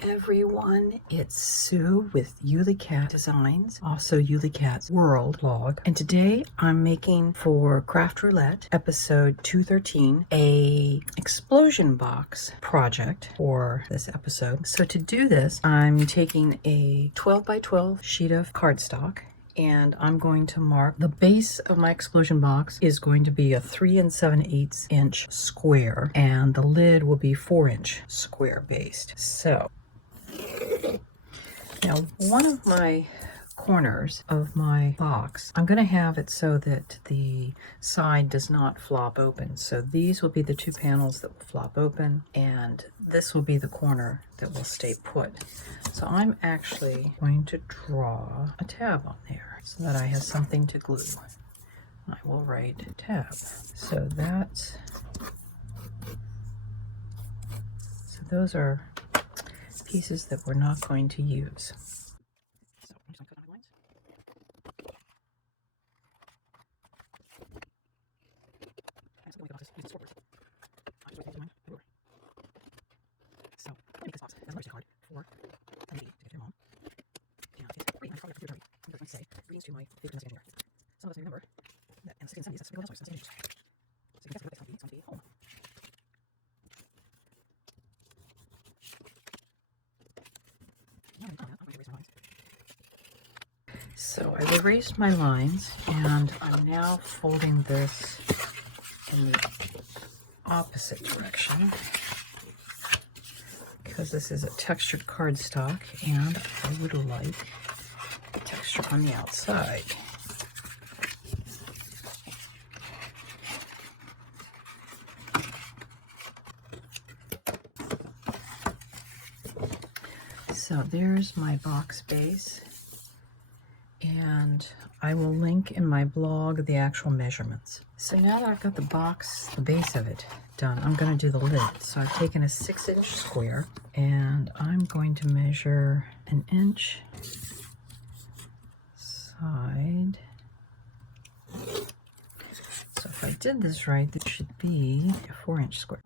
everyone, it's Sue with Ully Cat Designs, also Ully Cat's World blog, and today I'm making for Craft Roulette episode 213 a explosion box project for this episode. So to do this, I'm taking a 12 by 12 sheet of cardstock, and I'm going to mark the base of my explosion box is going to be a 3 7/8 inch square, and the lid will be 4-inch square based. So now one of my corners of my box, I'm going to have it so that the side does not flop open. So these will be the two panels that will flop open, and this will be the corner that will stay put. So I'm actually going to draw a tab on there so that I have something to glue. I will write tab. So those are pieces that we're not going to use. So I'm just going to cut my lines. And something like this, use the sorters. I just wait to mine. So I'm going to make this box as a recipe card for a lady to give to your mom. And it's great. I'm probably for your dirty. I'm going to say greetings to my favorite domestic engineer. Some of us may remember that in the 60s and 70s, that's what we called domestic engineers. So you can guess what it's going to be home. So I've erased my lines, and I'm now folding this in the opposite direction because this is a textured cardstock, and I would like the texture on the outside. So there's my box base, and I will link in my blog the actual measurements. So now that I've got the box, the base of it done, I'm going to do the lid. So I've taken a 6-inch square, and I'm going to measure 1 inch side. So if I did this right, this should be a 4-inch square.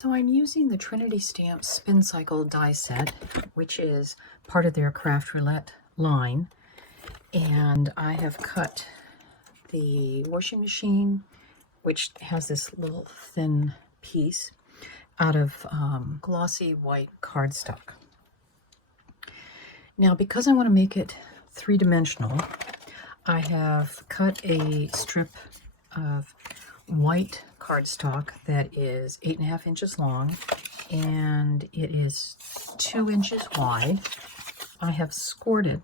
So I'm using the Trinity Stamp Spin Cycle die set, which is part of their Craft Roulette line, and I have cut the washing machine, which has this little thin piece, out of glossy white cardstock. Now, because I want to make it three-dimensional, I have cut a strip of white cardstock that is 8.5 inches long, and it is 2 inches wide. I have scored it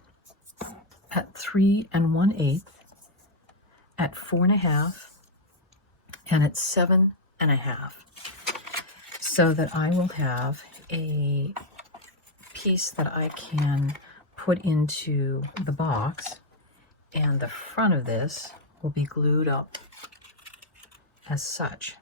at 3 1/8, at 4.5, and at 7.5, so that I will have a piece that I can put into the box, and the front of this will be glued up as such.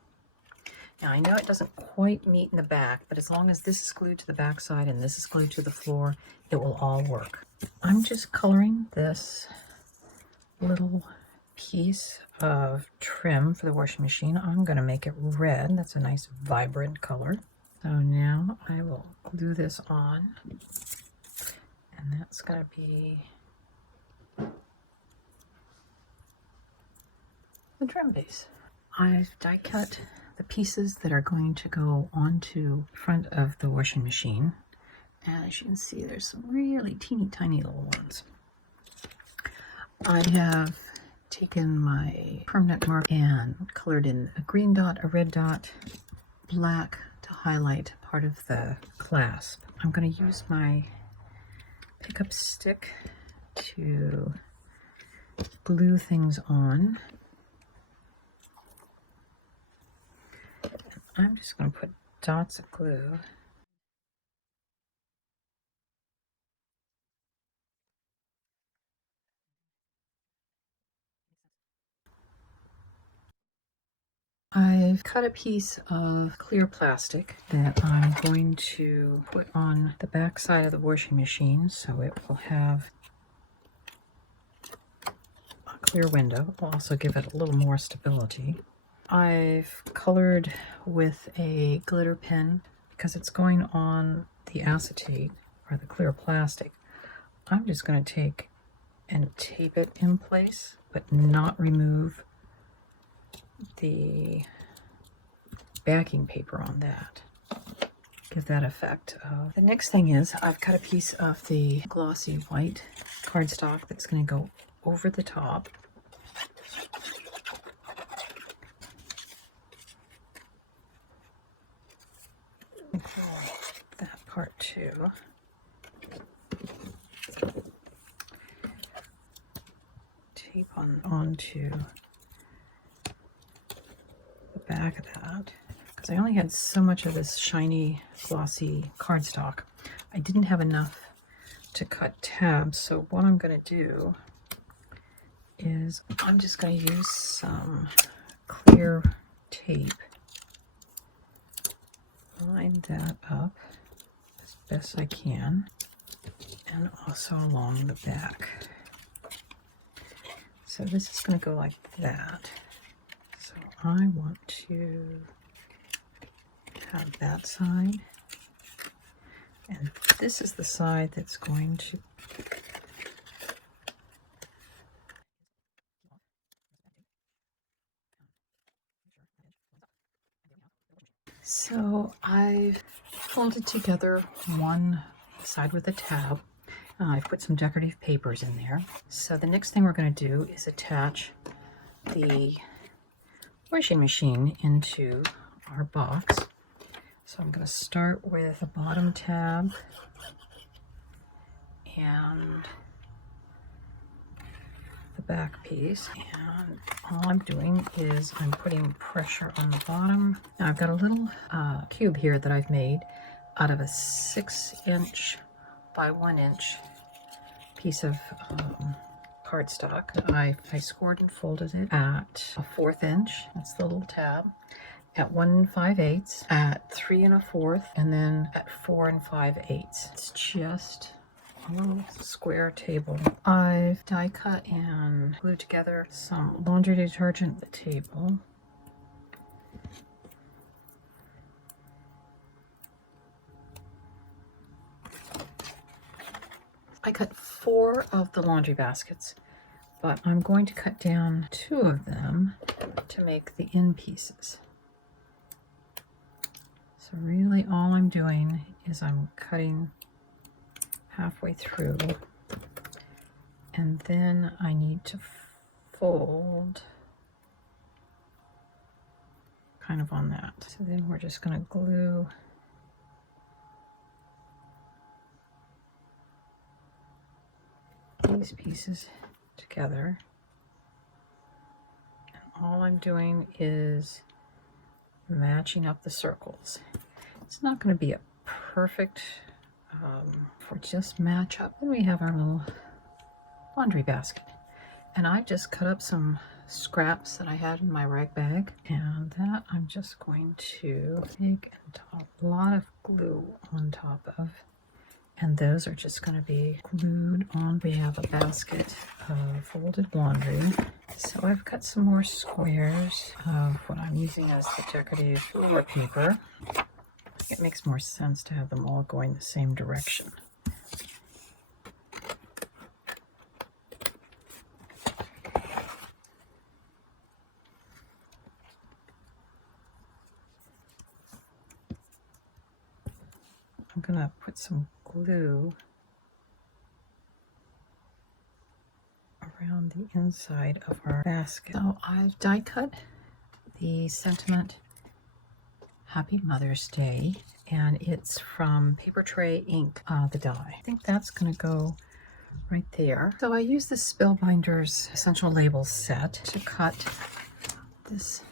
Now I know it doesn't quite meet in the back, but as long as this is glued to the back side and this is glued to the floor, it will all work. I'm just coloring this little piece of trim for the washing machine. I'm going to make it red. That's a nice vibrant color. So now I will glue this on, and that's going to be the trim base. I've die cut the pieces that are going to go onto the front of the washing machine. And as you can see, there's some really teeny tiny little ones. I have taken my permanent mark and colored in a green dot, a red dot, black to highlight part of the clasp. I'm going to use my pickup stick to glue things on. I'm just going to put dots of glue. I've cut a piece of clear plastic that I'm going to put on the back side of the washing machine so it will have a clear window. I'll also give it a little more stability. I've colored with a glitter pen because it's going on the acetate or the clear plastic. I'm just going to take and tape it in place but not remove the backing paper on that. Give that effect. The next thing is I've cut a piece of the glossy white cardstock that's going to go over the top. That part too. Tape onto the back of that, because I only had so much of this shiny glossy cardstock. I didn't have enough to cut tabs, so what I'm going to do is I'm just going to use some clear tape, line that up as best I can, and also along the back. So this is going to go like that. So I want to have that side, and this is the side that's going to So I've folded together one side with a tab. I've put some decorative papers in there. So the next thing we're going to do is attach the washing machine into our box. So I'm going to start with the bottom tab and the back piece, and all I'm doing is I'm putting pressure on the bottom. Now I've got a little cube here that I've made out of a 6" by 1" piece of cardstock. I scored and folded it at a 1/4". That's the little tab. At 1 5/8, at 3 1/4, and then at 4 5/8. It's just a little square table. I've die cut and glued together some laundry detergent at the table. I cut 4 of the laundry baskets, but I'm going to cut down 2 of them to make the end pieces. So really all I'm doing is I'm cutting halfway through, and then I need to fold kind of on that. So then we're just going to glue these pieces together, and all I'm doing is matching up the circles. It's not going to be a perfect for just match up. And we have our little laundry basket, and I just cut up some scraps that I had in my rag bag, and that I'm just going to take and top a lot of glue on top of, and those are just going to be glued on. We have a basket of folded laundry, so I've cut some more squares of what I'm using as the decorative floor paper. It makes more sense to have them all going the same direction. I'm going to put some glue around the inside of our basket. So I've die cut the sentiment Happy Mother's Day, and it's from Paper Tray Ink, the die. I think that's going to go right there. So I use the Spellbinders Essential Labels set to cut this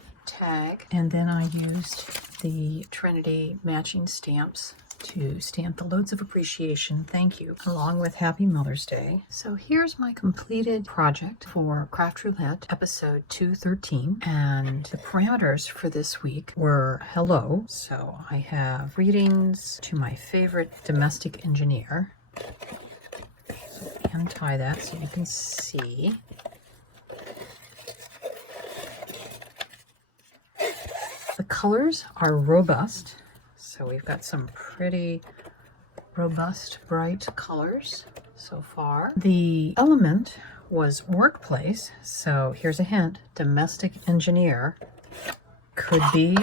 tag, and then I used the Trinity matching stamps to stamp the Loads of Appreciation Thank You along with Happy Mother's Day. So here's my completed project for Craft Roulette episode 213, and the parameters for this week were hello. So I have greetings to my favorite domestic engineer. So untie that so you can see. The colors are robust. So we've got some pretty robust, bright colors so far. The element was workplace. So here's a hint. Domestic engineer could be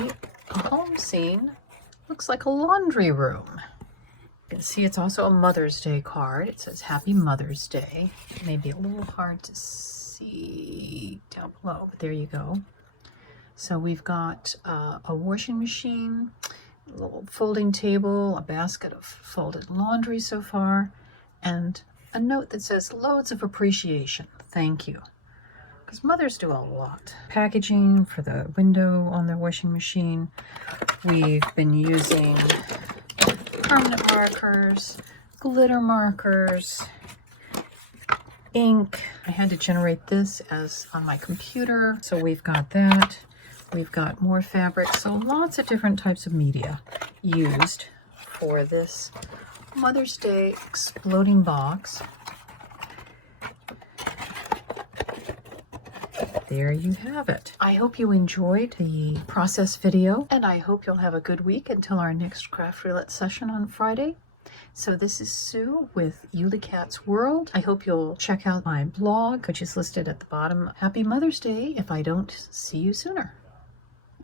a home scene. Looks like a laundry room. You can see it's also a Mother's Day card. It says Happy Mother's Day. It may be a little hard to see down below, but there you go. So we've got a washing machine, a little folding table, a basket of folded laundry so far, and a note that says Loads of Appreciation, Thank You. Because mothers do a lot. Packaging for the window on the washing machine. We've been using permanent markers, glitter markers, ink. I had to generate this as on my computer, so we've got that. We've got more fabric, so lots of different types of media used for this Mother's Day exploding box. There you have it. I hope you enjoyed the process video, and I hope you'll have a good week until our next Craft Roulette session on Friday. So this is Sue with Ully Cat's World. I hope you'll check out my blog, which is listed at the bottom. Happy Mother's Day if I don't see you sooner.